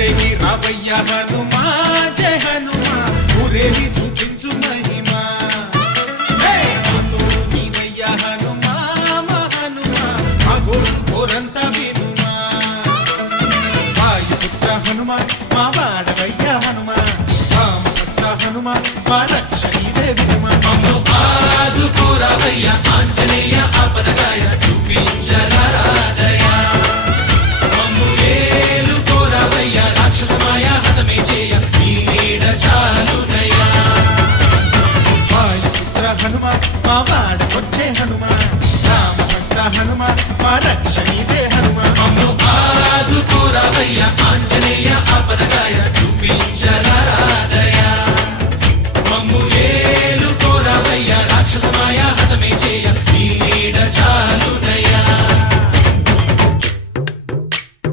ఊరేగి రావయ్య హనుమా జయ హనుమా ఊరేగి చూపించు మహిమా తోడు నీవయ్య హనుమా మా హనుమా మా గోడు కోరంత వినుమా వాయుపుత్ర హనుమా మా వాడవయ్య హనుమా రామపుత్ర హనుమా మా రక్షణీవే వినుమా ఆదుకోరావయ్య ఆంజనేయ ఆపదగాయ